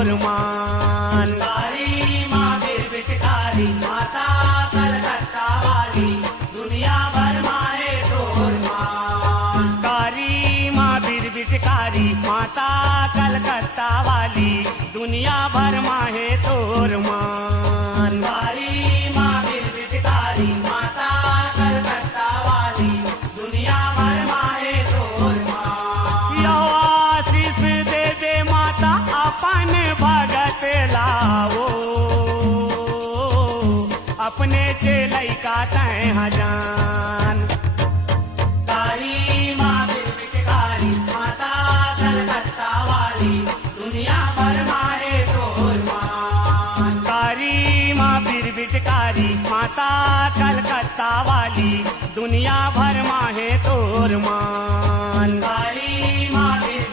तोर मान। कारी माँ बिरबिटकारी माता कलकत्ता वाली दुनिया भर माहे तोर मान। कारी माँ बिरबिटकारी माता कलकत्ता वाली दुनिया भर माहे तोर मान। कारी माँ बिरबिटकारी माता कलकत्ता वाली दुनिया भर माहे तोर मान। यो आशीष दे दे माता अपन भगत लाओ, अपने चेलई का तय हजान। कारी माँ बिरबिटकारी माता कलकत्ता वाली दुनिया भर माहे तोर मान। कारी माँ बिरबिटकारी माता कलकत्ता वाली दुनिया भर माहे तोर मान। कारी माँ बिरबिटकारी